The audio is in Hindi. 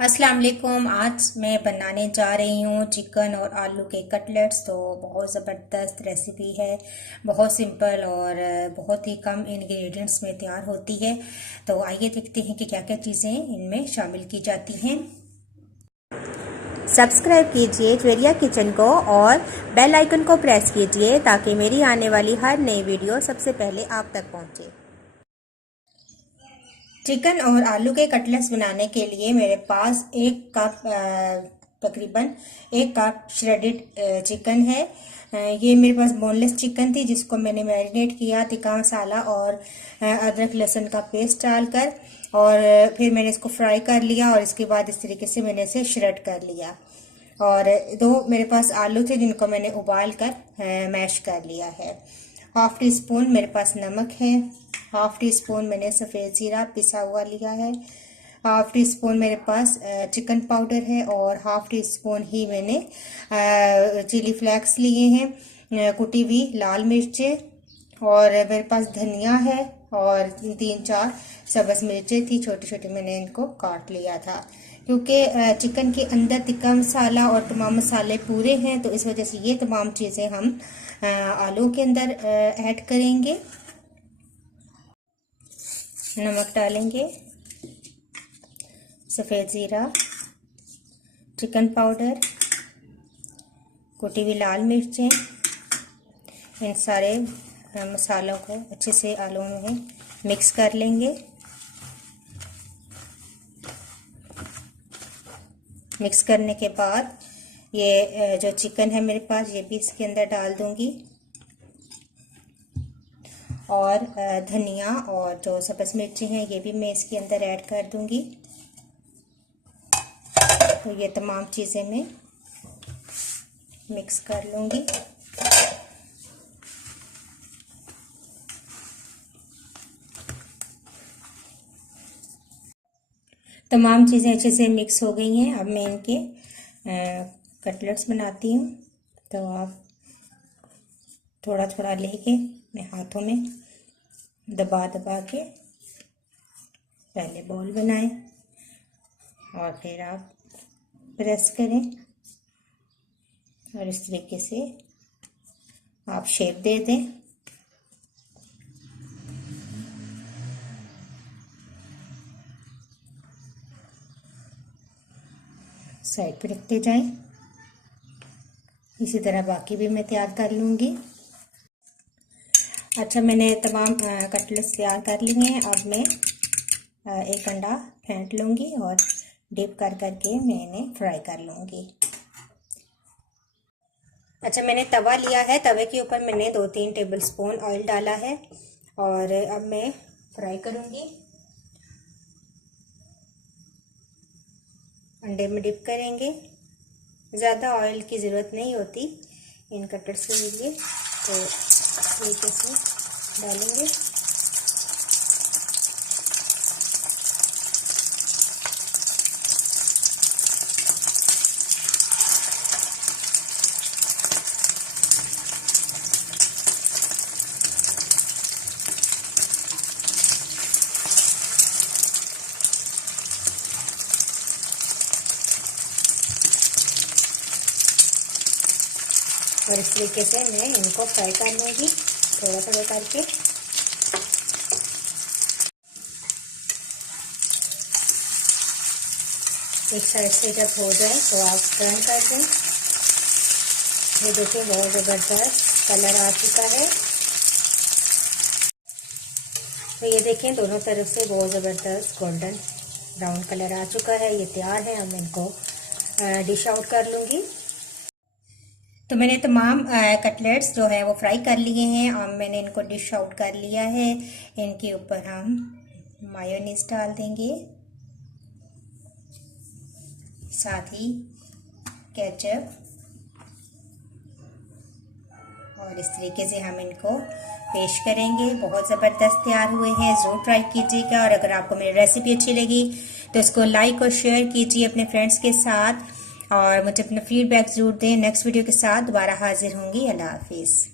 अस्सलाम वालेकुम। आज मैं बनाने जा रही हूँ चिकन और आलू के कटलेट्स। तो बहुत ज़बरदस्त रेसिपी है, बहुत सिंपल और बहुत ही कम इंग्रेडिएंट्स में तैयार होती है। तो आइए देखते हैं कि क्या क्या चीज़ें इनमें शामिल की जाती हैं। सब्सक्राइब कीजिए ज्वेरिया किचन को और बेल आइकन को प्रेस कीजिए ताकि मेरी आने वाली हर नई वीडियो सबसे पहले आप तक पहुँचे। चिकन और आलू के कटलेट्स बनाने के लिए मेरे पास एक कप तकरीबन 1 कप श्रेडेड चिकन है। ये मेरे पास बोनलेस चिकन थी जिसको मैंने मैरिनेट किया तिक्का मसाला और अदरक लहसुन का पेस्ट डालकर, और फिर मैंने इसको फ्राई कर लिया और इसके बाद इस तरीके से मैंने इसे श्रेड कर लिया। और 2 मेरे पास आलू थे जिनको मैंने उबाल कर मैश कर लिया है। हाफ टी स्पून मेरे पास नमक है, हाफ टी स्पून मैंने सफ़ेद जीरा पिसा हुआ लिया है, हाफ टी स्पून मेरे पास चिकन पाउडर है और हाफ टी स्पून ही मैंने चिली फ्लेक्स लिए हैं, कुटी हुई लाल मिर्चें, और मेरे पास धनिया है और 3-4 सब्ज़ मिर्चें थी छोटी छोटी, मैंने इनको काट लिया था। क्योंकि चिकन के अंदर तिक्का मसाला और तमाम मसाले पूरे हैं तो इस वजह से ये तमाम चीज़ें हम आलू के अंदर ऐड करेंगे। नमक डालेंगे, सफ़ेद ज़ीरा, चिकन पाउडर, कुटी हुई लाल मिर्चें, इन सारे मसालों को अच्छे से आलू में मिक्स कर लेंगे। मिक्स करने के बाद ये जो चिकन है मेरे पास ये भी इसके अंदर डाल दूंगी, और धनिया और जो सब्ज़ मिर्ची हैं ये भी मैं इसके अंदर ऐड कर दूंगी। तो ये तमाम चीज़ें मैं मिक्स कर लूँगी। तमाम चीज़ें अच्छे से मिक्स हो गई हैं। अब मैं इनके कटलेट्स बनाती हूँ। तो आप थोड़ा थोड़ा लेके अपने हाथों में दबा दबा के पहले बॉल बनाएं और फिर आप प्रेस करें और इस तरीके से आप शेप दे दें। साइड पे रखते जाएं। इसी तरह बाकी भी मैं तैयार कर लूँगी। अच्छा, मैंने तमाम कटलेट्स तैयार कर लिए हैं। अब मैं एक अंडा फेंट लूँगी और डिप कर करके मैं इन्हें फ्राई कर लूँगी। अच्छा, मैंने तवा लिया है, तवे के ऊपर मैंने 2-3 टेबलस्पून ऑयल डाला है और अब मैं फ्राई करूँगी। अंडे में डिप करेंगे। ज़्यादा ऑयल की ज़रूरत नहीं होती इन कटलेट्स के लिए, तो तरीके से डालेंगे। और इस तरीके से मैं इनको फ्राई कर लूँगी थोड़ा थोड़ा करके। एक साइड से जब हो जाए तो आप टर्न कर दें। ये देखिए बहुत ज़बरदस्त कलर आ चुका है। तो ये देखें दोनों तरफ से बहुत ज़बरदस्त गोल्डन ब्राउन कलर आ चुका है। ये तैयार है। अब मैं इनको डिश आउट कर लूँगी। तो मैंने तमाम कटलेट्स जो है वो फ्राई कर लिए हैं और मैंने इनको डिश आउट कर लिया है। इनके ऊपर हम मायोनीज डाल देंगे, साथ ही केचप, और इस तरीके से हम इनको पेश करेंगे। बहुत ज़बरदस्त तैयार हुए हैं, ज़रूर ट्राई कीजिएगा। और अगर आपको मेरी रेसिपी अच्छी लगी तो इसको लाइक और शेयर कीजिए अपने फ्रेंड्स के साथ और मुझे अपना फीडबैक ज़रूर दें। नेक्स्ट वीडियो के साथ दोबारा हाजिर होंगी। अल्लाह हाफिज़।